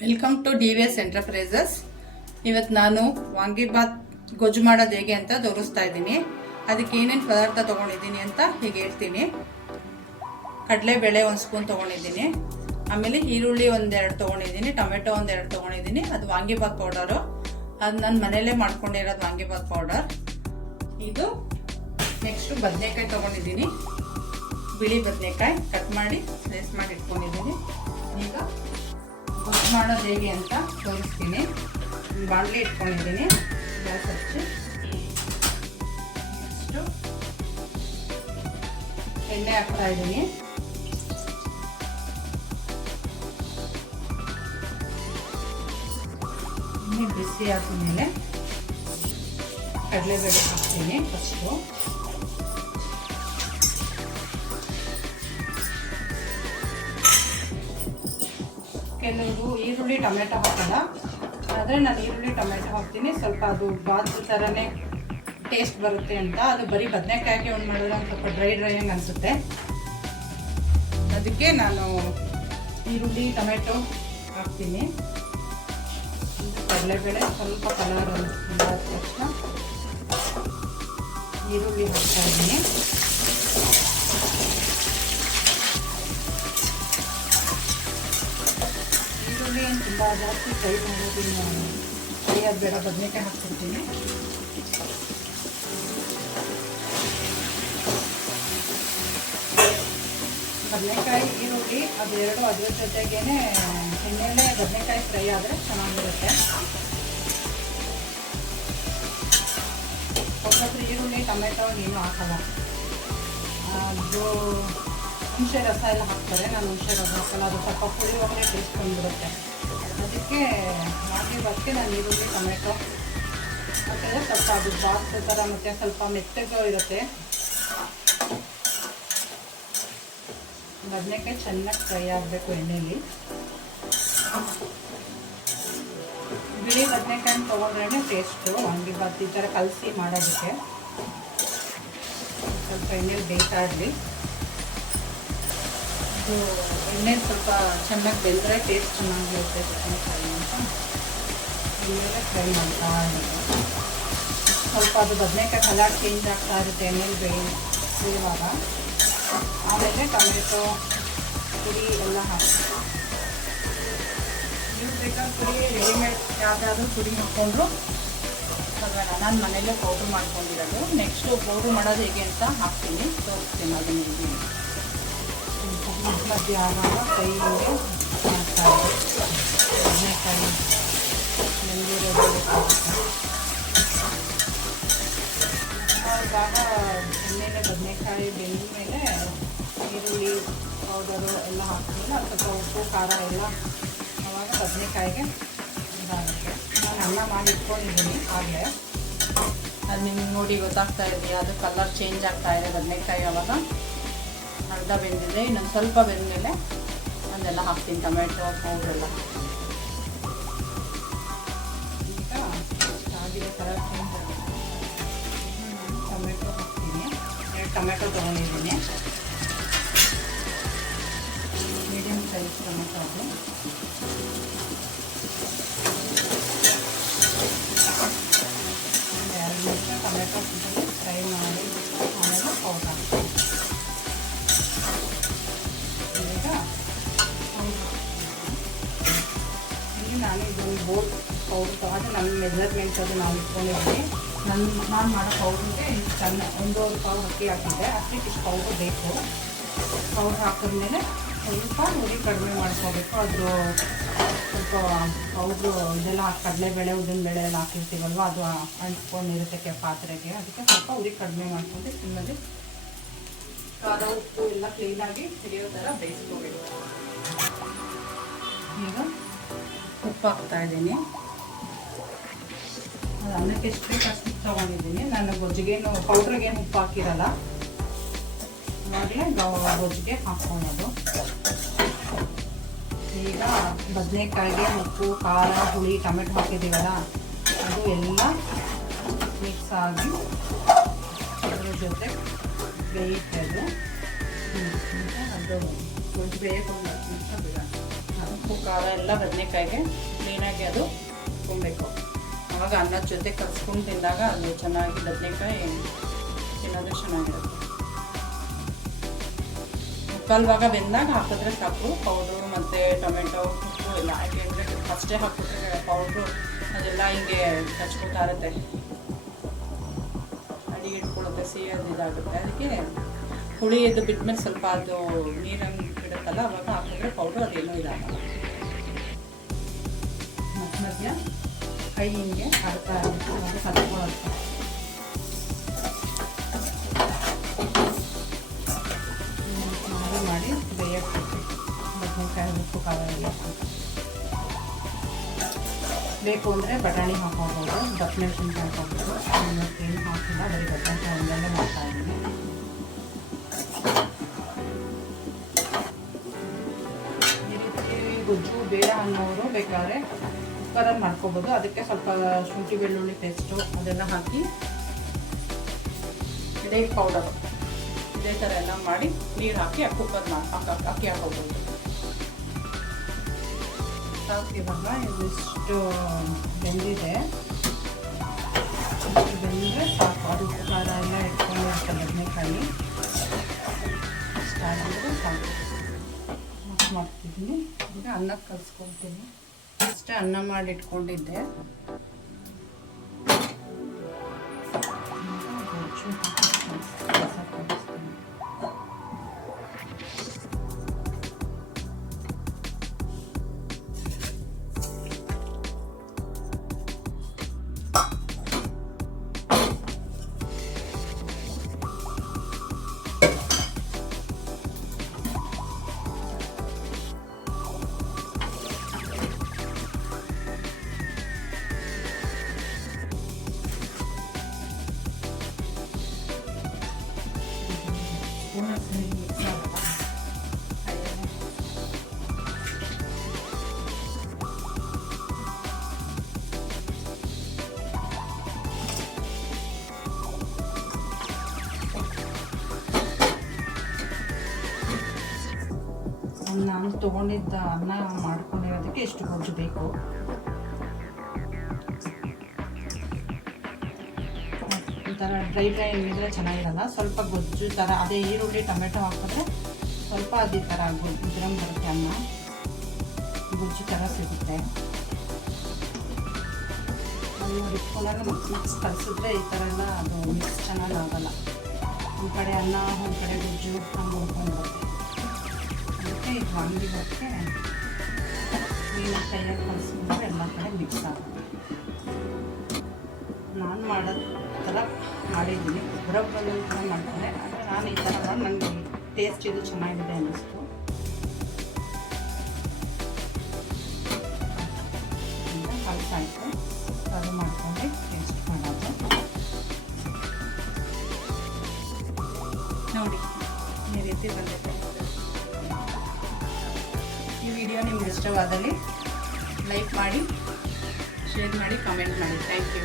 Welcome to DVS enterprises. ಇವತ್ತು ನಾನು ವಾಂಗಿಬಾತ್ ಗೊಜ್ಜು ಮಾಡೋದು ಹೇಗೆ ಅಂತ ತೋರಿಸ್ತಾ ಇದ್ದೀನಿ. ಅದಕ್ಕೆ ಏನೇನು ಪದಾರ್ಥ ತೊಗೊಂಡಿದ್ದೀನಿ ಅಂತ ಹೀಗೆ ಹೇಳ್ತೀನಿ. ಕಡಲೆಬೇಳೆ 1 ಸ್ಪೂನ್ ತೊಗೊಂಡಿದ್ದೀನಿ. ಆಮೇಲೆ ಈರುಳ್ಳಿ 1-2 ತೊಗೊಂಡಿದ್ದೀನಿ. ಟೊಮೆಟೊ 1-2 ತೊಗೊಂಡಿದ್ದೀನಿ. ಅದು ವಾಂಗಿಬಾತ್ ಪೌಡರು. ಅದು ನಾನು ಮನೆಯಲ್ಲೇ ಮಾಡ್ಕೊಂಡಿರೋದು ವಾಂಗಿಬಾತ್ ಪೌಡರ್. ಇದು ನೆಕ್ಸ್ಟು ಬದನೆಕಾಯಿ ತೊಗೊಂಡಿದ್ದೀನಿ. ಬಿಳಿ ಬದನೆಕಾಯಿ ಕಟ್ ಮಾಡಿ ಸ್ಲೈಸ್ ಮಾಡಿ ಇಟ್ಕೊಂಡಿದ್ದೀನಿ. ಈಗ ಗೊಜ್ಜು ಮಾಡೋದು ಹೇಗೆ ಅಂತ ತೋರಿಸ್ತೀನಿ. ಬಾಣಲೆ ಇಟ್ಕೊಂಡಿದ್ದೀನಿ. ಗ್ಯಾಸ್ ಹಚ್ಚಿ ನೆಕ್ಸ್ಟು ಎಣ್ಣೆ ಹಾಕ್ತಾ ಇದ್ದೀನಿ. ಎಣ್ಣೆ ಬಿಸಿ ಆದಮೇಲೆ ಕಡಲೆಬೇಳೆ ಹಾಕ್ತೀನಿ ಫಸ್ಟು. ಕೆಲವರು ಈರುಳ್ಳಿ ಟೊಮೆಟೊ ಹಾಕಲ್ಲ, ಆದರೆ ನಾನು ಈರುಳ್ಳಿ ಟೊಮೆಟೊ ಹಾಕ್ತೀನಿ. ಸ್ವಲ್ಪ ಅದು ಬಾತ್ ಥರನೇ ಟೇಸ್ಟ್ ಬರುತ್ತೆ ಅಂತ. ಅದು ಬರೀ ಬದನೆಕಾಯಿಗೆ ಒಂದು ಮಾಡಿದ್ರೆ ಒಂದು ಸ್ವಲ್ಪ ಡ್ರೈ ಹಂಗೆ ಅನಿಸುತ್ತೆ. ಅದಕ್ಕೆ ನಾನು ಈರುಳ್ಳಿ ಟೊಮೆಟೊ ಹಾಕ್ತೀನಿ. ಕಡಲೆಬೇಳೆ ಸ್ವಲ್ಪ ಕಲರ್ ಆದ ತಕ್ಷಣ ಈರುಳ್ಳಿ ಹಾಕ್ತಾ ಇದ್ದೀನಿ. ತುಂಬ ಜಾಸ್ತಿ ಫ್ರೈ ಮಾಡೋದನ್ನು ಫ್ರೈ ಆದ ಬೇಡ, ಬದನೆಕಾಯಿ ಹಾಕ್ತಿರ್ತೀನಿ. ಬದನೆಕಾಯಿ ಈರುಳ್ಳಿ ಅದೆರಡು ಅದ್ರ ಜೊತೆಗೇನೆ ಎಣ್ಣೆಲೆ ಬದನೆಕಾಯಿ ಫ್ರೈ ಆದರೆ ಚೆನ್ನಾಗಿರುತ್ತೆ. ಒಬ್ಬೊಬ್ಬರು ಈರುಳ್ಳಿ ಟೊಮೆಟೊ ಏನು ಹಾಕಲ್ಲ, ಅದು ಹುಣಸೆ ರಸ ಎಲ್ಲ ಹಾಕ್ತಾರೆ. ನಾನು ಹುಣಸೆ ರಸ ಹಾಕಲ್ಲ, ಅದು ಸ್ವಲ್ಪ ಪುಳಿಯೋಗರೆ ಟೇಸ್ಟ್ ಬಂದ್ಬಿಡುತ್ತೆ. ಅದಕ್ಕೆ ವಾಂಗಿಬಾತ್ಗೆ ನಾನು ಈರುಳ್ಳಿ ಟೊಮೆಟೊ ಹಾಕಿದ್ರೆ ಸ್ವಲ್ಪ ಅದು ಬಾತ್ ಥರ ಮತ್ತು ಸ್ವಲ್ಪ ಮೆತ್ತಗೆ ಇರುತ್ತೆ. ಬದನೆಕಾಯಿ ಚೆನ್ನಾಗಿ ಫ್ರೈ ಆಗಬೇಕು ಎಣ್ಣೆಯಲ್ಲಿ. ಬಿಳಿ ಬದನೆಕಾಯಿ ತೊಗೊಂಡ್ರೆ ಟೇಸ್ಟು ವಾಂಗಿಬಾತ್ ಈ ಥರ ಕಲಸಿ ಮಾಡೋದಕ್ಕೆ. ಸ್ವಲ್ಪ ಎಣ್ಣೆಲಿ ಬೇಯ್ತಾ ಇರಲಿ. ಎಣ್ಣೆ ಸ್ವಲ್ಪ ಚೆನ್ನಾಗಿ ಬೆಂದರೆ ಟೇಸ್ಟ್ ಚೆನ್ನಾಗಿರುತ್ತೆ ಬದನೆಕಾಯಿ ಅಂತ ಎಣ್ಣೆಲೆ ಫ್ರೈ ಮಾಡ್ತಾ ಇರುತ್ತೆ. ಸ್ವಲ್ಪ ಅದು ಬದನೆಕಾಯಿ ಕಲರ್ ಚೇಂಜ್ ಆಗ್ತಾ ಇರುತ್ತೆ ಎಣ್ಣೆಲಿ ಬೇಯುವಾಗ. ಆಮೇಲೆ ಟೊಮೆಟೊ ಪುಡಿ ಎಲ್ಲ ಹಾಕಿ, ನೀವು ಬೇಕಾದ್ರೆ ಪುಡಿ ರೆಡಿಮೇಡ್ ಯಾವುದಾದ್ರೂ ಪುಡಿ ಹಾಕ್ಕೊಂಡ್ರು ಪರವಾಗಿಲ್ಲ. ನಾನು ಮನೆಯಲ್ಲೇ ಪೌಡ್ರ್ ಮಾಡ್ಕೊಂಡಿರೋದು. ನೆಕ್ಸ್ಟು ಪೌಡ್ರ್ ಮಾಡೋದು ಹೇಗೆ ಅಂತ ಹಾಕ್ತೀನಿ, ತೋರಿಸ್ತೀನಿ ಅದನ್ನು. ಮಧ್ಯ ಆವಾಗ ಕೈಗೆ ಮಾಡ್ತಾರೆ ಬದನೆಕಾಯಿ ನೆಂದಿರೋದು. ಆವಾಗ ಎಣ್ಣೆಲೆ ಬದನೆಕಾಯಿ ಬೆಂದ ಮೇಲೆ ಈರುಳ್ಳಿ ಪೌಡರು ಎಲ್ಲ ಹಾಕ್ತೀನಿ. ಅದು ಸ್ವಲ್ಪ ಉಪ್ಪು ಖಾರ ಎಲ್ಲ ಆವಾಗ ಬದನೆಕಾಯಿಗೆ ಇದಾಗುತ್ತೆ. ನಾನು ಅನ್ನ ಮಾಡಿ ಇಟ್ಕೊಂಡಿದ್ದೀನಿ ಆಗಲೇ. ಅದು ನಿಮ್ಗೆ ನೋಡಿ ಗೊತ್ತಾಗ್ತಾ ಇದೆ, ಅದು ಕಲರ್ ಚೇಂಜ್ ಆಗ್ತಾ ಇದೆ ಬದನೆಕಾಯಿ. ಆವಾಗ ಅರ್ಧ ಬೆಂದಿದೆ, ಇನ್ನೊಂದು ಸ್ವಲ್ಪ ಬೆಂದಮೇಲೆ ಅದೆಲ್ಲ ಹಾಕ್ತೀನಿ, ಟೊಮೆಟೊ ಪೌಡ್ರೆಲ್ಲ. ಈಗ ಆಗಿರೋ ಕಲರ್ ಚೇಂಜ್ ಆಗುತ್ತೆ. ಟೊಮೆಟೊ ಹಾಕ್ತೀನಿ. 2 ಟೊಮೆಟೊ ತೊಗೊಂಡಿದ್ದೀನಿ, ಮೀಡಿಯಮ್ ಸೈಜ್ ಟೊಮೆಟೊ. ಅದು 2 ನಿಮಿಷ ಟೊಮೆಟೊ ಫ್ರೈ ಮಾಡಿ ಆಮೇಲೆ ಪೌಡರ್ ಹಾಕ್ತೀನಿ. ಇಲ್ಲಿ ನಾನು ಇದೊಂದು ಬೋಲ್ ಪೌಡ್ರ್ ತೊಗೊಂಡು ನನ್ನ ಮೆಜರ್ಮೆಂಟ್ಸ್ ಅದು ನಾವು ಇಟ್ಕೊಂಡಿದ್ದೀನಿ. ನಾನು ಮಾಡೋ ಪೌಡ್ರಿಗೆ ಚೆನ್ನಾಗಿ 1.5 ಪಾವು ಅಕ್ಕಿ ಹಾಕಿದ್ದೆ. ಅಕ್ಕಿಗೆ ಇಷ್ಟು ಪೌಡ್ರ್ ಬೇಕು. ಪೌಡ್ರ್ ಹಾಕಿದ್ಮೇಲೆ ಸ್ವಲ್ಪ ಉರಿ ಕಡಿಮೆ ಮಾಡ್ಕೋಬೇಕು. ಅದು ಸ್ವಲ್ಪ ಪೌಡ್ರು ಇದೆಲ್ಲ ಕಡಲೆಬೇಳೆ ಉದ್ದಿನಬೇಳೆ ಎಲ್ಲ ಹಾಕಿರ್ತೀವಲ್ವ, ಅದು ಅಂಟ್ಕೊಂಡಿರುತ್ತೆ ಪಾತ್ರೆಗೆ. ಅದಕ್ಕೆ ಸ್ವಲ್ಪ ಉರಿ ಕಡಿಮೆ ಮಾಡ್ಕೊಂಡು ತಿನ್ನೋದು ಖಾರ ಉಪ್ಪು ಎಲ್ಲ ಕ್ಲೀನಾಗಿ ಹಿಡಿಯೋ ಥರ ಬೇಯಿಸ್ಕೋಬೇಕು. ಈಗ ಉಪ್ಪು ಹಾಕ್ತಾ ಇದ್ದೀನಿ. ಅದು ಅನ್ನಕ್ಕೆ ಎಷ್ಟು ಬೇಕು ಅಷ್ಟು ತೊಗೊಂಡಿದ್ದೀನಿ. ನಾನು ಗೊಜ್ಜಿಗೇನು ಪೌಡ್ರಿಗೇನು ಉಪ್ಪು ಹಾಕಿರಲ್ಲ, ನೋಡಿ ಗೊಜ್ಜಿಗೆ ಹಾಕ್ಕೊಳ್ಳೋದು. ಈಗ ಬದನೆಕಾಯಿಗೆ ಉಪ್ಪು ಖಾರ ಹುಳಿ ಟೊಮೆಟೊ ಹಾಕಿದ್ದೀವಲ್ಲ, ಅದು ಎಲ್ಲ ಮಿಕ್ಸ್ ಆಗಿ ಅದ್ರ ಜೊತೆ ಬೇಯುತ್ತೆ. ಅದು ಅದು ಗೊಜ್ಜು ಬೇಯಕ್ಕೆ ಒಂದು 10 ನಿಮಿಷ ಬಿಡೋಣ. ಅದು ಉಪ್ಪು ಖಾರ ಎಲ್ಲ ಬದನೆಕಾಯಿಗೆ ಕ್ಲೀನಾಗಿ ಅದು ಹಾಕ್ಕೊಬೇಕು. ಆವಾಗ ಅನ್ನದ ಜೊತೆ ಕಲಿಸ್ಕೊಂಡು ತಿಂದಾಗ ಅದು ಚೆನ್ನಾಗಿ ಬದನೆಕಾಯಿ ತಿನ್ನೋದು ಚೆನ್ನಾಗಿರುತ್ತೆ. ಮುಕ್ಕಾಲು ಭಾಗ ಬೆಂದಾಗ ಹಾಕಿದ್ರೆ ಸಾಕು. ಪೌಡ್ರು ಮತ್ತು ಟೊಮೆಟೊ ಉಪ್ಪು ಎಲ್ಲ ಯಾಕೆಂದರೆ ಅಷ್ಟೇ ಹಾಕಿಬಿಟ್ರೆ ಪೌಡ್ರು ಅದೆಲ್ಲ ಹಿಂಗೆ ಹಚ್ಕೊತಾ ಇರುತ್ತೆ, ಅಡಿಗೆ ಇಟ್ಕೊಳ್ಳುತ್ತೆ, ಸಿಹಿಯಾಗಿ ಇದಾಗುತ್ತೆ. ಅದಕ್ಕೆ ಹುಳಿ ಇದು ಬಿಟ್ಮೇಲೆ ಸ್ವಲ್ಪ ಅದು ನೀರಂಗೆ ಬಿಡುತ್ತಲ್ಲ ಅವಾಗ ಹಾಕಿದ್ರೆ ಪೌಡ್ರು ಅದೇನೂ ಇದಾಗಲ್ಲ. ಮಧ್ಯ ಕೈ ಹಿಂಗೆ ಆಡ್ತಾ ಇರುತ್ತೆ, ಕಲ್ತ್ಕೊಳ್ಳುತ್ತೆ. ಮಾಡಿ ಬೇಯಕ್ಕೆ ಬದನೆಕಾಯಿ ಉಪ್ಪು ಖಾರ ಎಲ್ಲ ಬೇಕು ಅಂದರೆ ಬಟಾಣಿ ಹಾಕೋಬೋದು, ದಪ್ಪಮೆಣಸಿನ್ಕಾಯಿ ಹಾಕೋಬೋದು. ಏನು ಹಾಕಿಲ್ಲ, ಬರೀ ಬದನೆಕಾಯಿ ಒಂದಲ್ಲೇ ಮಾಡ್ತಾಯಿದ್ದೀನಿ. ಈ ರೀತಿ ಗೊಜ್ಜು ಬೇಡ ಅನ್ನೋರು ಬೇಕಾದ್ರೆ ಕುಕ್ಕರಲ್ಲಿ ಮಾಡ್ಕೋಬೋದು. ಅದಕ್ಕೆ ಸ್ವಲ್ಪ ಶುಂಠಿ ಬೆಳ್ಳುಳ್ಳಿ ಪೇಸ್ಟು ಅದೆಲ್ಲ ಹಾಕಿ ಇದೇ ಪೌಡರು ಇದೇ ಥರ ಎಲ್ಲ ಮಾಡಿ ನೀರು ಹಾಕಿ ಕುಕ್ಕರ್ ಅಕ್ಕಿ ಹಾಕೋಬೋದು. ಇವಾಗ ಇದಿಷ್ಟು ಬೆಂದಿದೆ, ಬೆಂದರೆ ಸಾಕು. ಅದು ಉಪ್ಪು ಖಾರ ಎಲ್ಲ ಇಟ್ಕೊಂಡಿರುತ್ತೆ ಬದನೆಕಾಯಿ, ಇಷ್ಟಾಗಿದ್ರೆ ಸಾಕು. ಮಾಡ್ತಿದ್ದೀನಿ. ಈಗ ಅನ್ನಕ್ಕೆ ಕಲಿಸ್ಕೊಳ್ತೀನಿ. ಅಷ್ಟೇ ಅನ್ನ ಮಾಡಿ ಇಟ್ಕೊಂಡಿದ್ದೆ. ನಾನು ತೊಗೊಂಡಿದ್ದ ಅನ್ನ ಮಾಡ್ಕೊಂಡಿರೋದಕ್ಕೆ ಎಷ್ಟು ಗೊಜ್ಜು ಬೇಕು. ಒಂಥರ ಡ್ರೈ ಇದ್ದರೆ ಚೆನ್ನಾಗಿರಲ್ಲ, ಸ್ವಲ್ಪ ಗೊಜ್ಜು ಥರ. ಅದೇ ಈರುಳ್ಳಿ ಟೊಮೆಟೊ ಹಾಕಿದ್ರೆ ಸ್ವಲ್ಪ ಅದೇ ಥರ ಇದ್ರಂಗೆ ಬರುತ್ತೆ, ಅನ್ನ ಗೊಜ್ಜು ಥರ ಸಿಗುತ್ತೆ. ಇಟ್ಕೊಂಡಾಗ ಮಿಕ್ಸ್ ಕಲಿಸಿದ್ರೆ ಈ ಥರ ಎಲ್ಲ ಅದು ಮಿಕ್ಸ್ ಚೆನ್ನಾಗಾಗಲ್ಲ. ಒಂದು ಕಡೆ ಅನ್ನ ಒಂದು ಕಡೆ ಗೊಜ್ಜು ಹಂಗೆ ಉಳ್ಕೊಂಡ್ಬರುತ್ತೆ. ಅದಕ್ಕೆ ಇದು ವಾಂಗಿಭಾತ್ಗೆ ನೀನು ಕೈಯಾಗಿ ಕಲಿಸ್ಬಿಟ್ರೆ ಎಲ್ಲ ಕಡೆ ಮಿಕ್ಸ್ ಆಗುತ್ತೆ. ನಾನು ಮಾಡೋ ಥರ ಮಾಡಿದ್ದೀನಿ, ಒಬ್ಬರೊಬ್ಬರು ಥರ ಮಾಡ್ತಾರೆ. ಆದರೆ ನಾನು ಈ ಥರ ಮಾಡಿ ನನಗೆ ಟೇಸ್ಟ್ ಇದು ಚೆನ್ನಾಗಿದೆ ಅನ್ನಿಸ್ತು. ಈಗ ಕಲಿಸಾಯಿತು, ಸರ್ವ್ ಮಾಡ್ಕೊಂಡು ಟೇಸ್ಟ್ ಮಾಡೋದು ನೋಡಿ. ಈ ರೀತಿ ಬಂದಿದೆ. ಈ ವಿಡಿಯೋ ನಿಮ್ಗೆ ಇಷ್ಟವಾದಲ್ಲಿ ಲೈಕ್ ಮಾಡಿ, ಶೇರ್ ಮಾಡಿ, ಕಾಮೆಂಟ್ ಮಾಡಿ. Thank you.